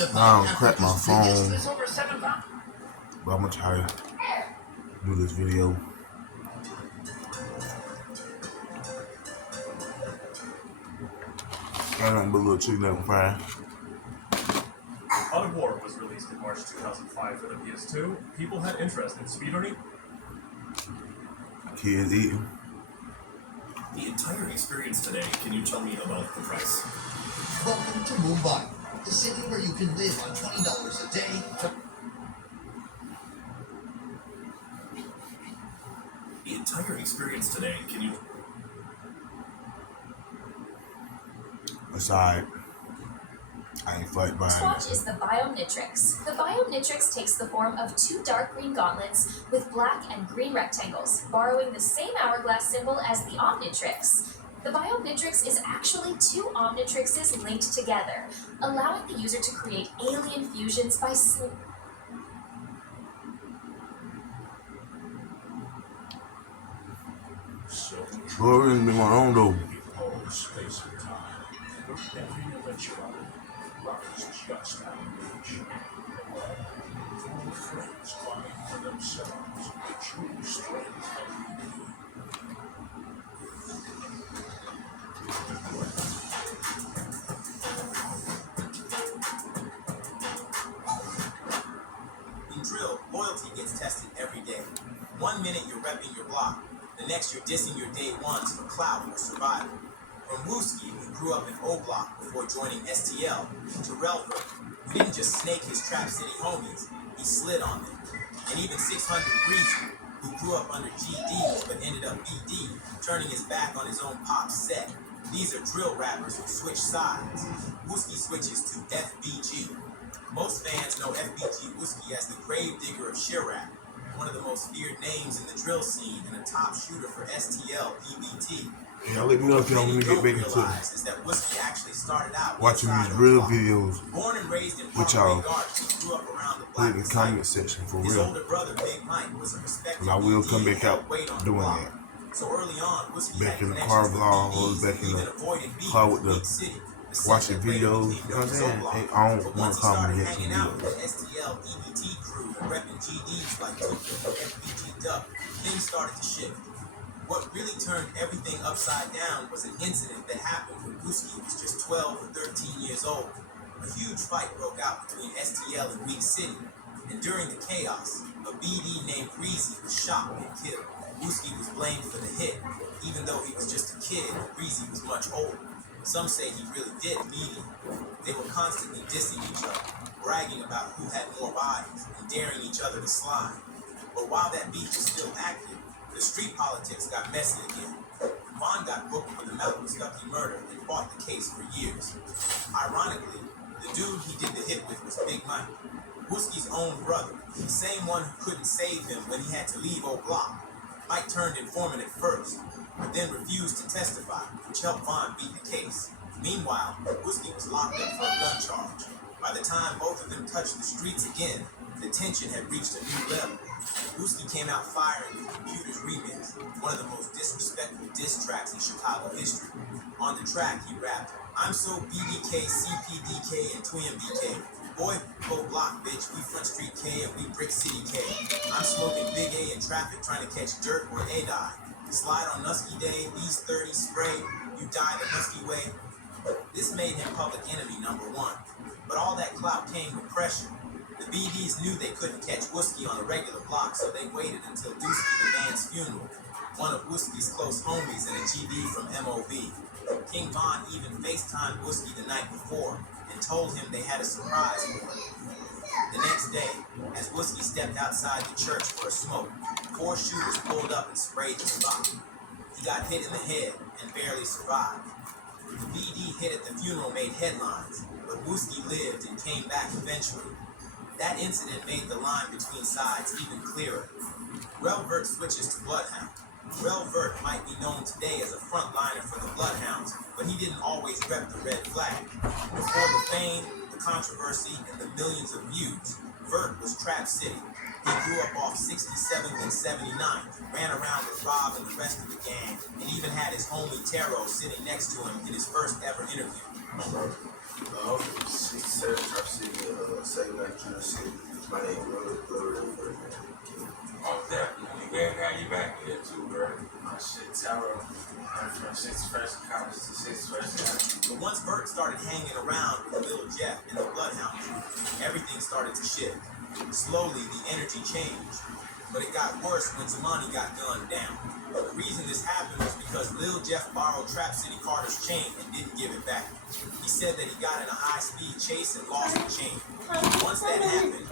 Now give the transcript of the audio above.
I cracked my phone, but I'm gonna try to do this video. Got nothing but a little chicken apple pie. God of War was released in March 2005 for the PS2. People had interest in speedrunning. Kids eating. The entire experience today, can you tell me about the price? Welcome to Mumbai, the city where you can live on $20 a day. The entire experience today, can you... Aside, I ain't fight buying it. Watch is the Biomnitrix. The Biomnitrix takes the form of two dark green gauntlets with black and green rectangles, borrowing the same hourglass symbol as the Omnitrix. The Biomnitrix is actually two Omnitrixes linked together, allowing the user to create alien fusions by What really been going on though? In drill, loyalty gets tested every day. 1 minute you're repping your block, the next you're dissing your day ones for clout or survival. From Wooski, who grew up in O-Block before joining STL, to Relver, who didn't just snake his Trap City homies, he slid on them. And even 600 Breezy, who grew up under GD but ended up BD, turning his back on his own pop set. These are drill rappers who switch sides. Wooski switches to FBG. Most fans know FBG Wooski as the grave digger of Chiraq, one of the most feared names in the drill scene and a top shooter for STL PBT. Yeah, let me know if you don't want me to get back into is that Wooski actually started out watching these drill videos born and raised in with y'all. Grew up around the Put it in the comment section for His real. older brother, Big Mike, was a respected And I will come BD back out doing block. that. So early on, Wooski Back had in the car connections with vlog, BDs, or back in even the avoided beef car with Big the City, watching city that videos. later You became know what I'm known as saying? O-Block. I don't But want once to he come started and get some hanging out with videos. the STL EBT crew and repping GDs like Tokyo and FBG Duck, things started to shift. What really turned everything upside down was an incident that happened when Wooski was just 12 or 13 years old. A huge fight broke out between STL and Weak City, and during the chaos, a BD named Breezy was shot and killed. Wooski was blamed for the hit, even though he was just a kid and Breezy was much older. Some say he really did meet him. They were constantly dissing each other, bragging about who had more bodies, and daring each other to slide. But while that beef was still active, the street politics got messy again. Vaughn got booked for the Malcolm Stuckey murder and fought the case for years. Ironically, the dude he did the hit with was Big Mike, Wooski's own brother, the same one who couldn't save him when he had to leave O-Block. Mike turned informant at first, but then refused to testify, which helped Vaughn beat the case. Meanwhile, Wooski was locked up for a gun charge. By the time both of them touched the streets again, the tension had reached a new level. Wooski came out firing with Computer's remix, one of the most disrespectful diss tracks in Chicago history. On the track, he rapped, "I'm so BDK, CPDK, and Twin BK. Boy, go block, bitch. We Front Street K and we Brick City K. I'm smoking Big A in traffic trying to catch dirt or A-die. Slide on Nusky Day, these 30 spray. You die the Nusky way." This made him public enemy #1. But all that clout came with pressure. The BDs knew they couldn't catch Wooski on a regular block, so they waited until Dusky the man's funeral, one of Wooski's close homies and a GD from MOV. King Von even FaceTimed Wooski the night before and told him they had a surprise for him. The next day, as Wooski stepped outside the church for a smoke, 4 shooters pulled up and sprayed the spot. He got hit in the head and barely survived. The BD hit at the funeral made headlines, but Wooski lived and came back eventually. That incident made the line between sides even clearer. Relvert switches to Bloodhound. Relvert might be known today as a frontliner for the Bloodhounds, but he didn't always rep the red flag. Before the fame, the controversy, and the millions of views, Vert was Trap City. He grew up off 67th and 79th, ran around with Rob and the rest of the gang, and even had his homie Taro sitting next to him in his first ever interview. 67 Trap City, back to the city. My name is Oh, definitely. Glad to have you back here too, bro. My shit terrible. I'm from 6th freshman college to 6th freshman. But once Bert started hanging around with Lil Jeff and the Bloodhound crew, everything started to shift. Slowly, the energy changed. But it got worse when Zamani got gunned down. The reason this happened was because Lil Jeff borrowed Trap City Carter's chain and didn't give it back. He said that he got in a high-speed chase and lost the chain. Once that happened,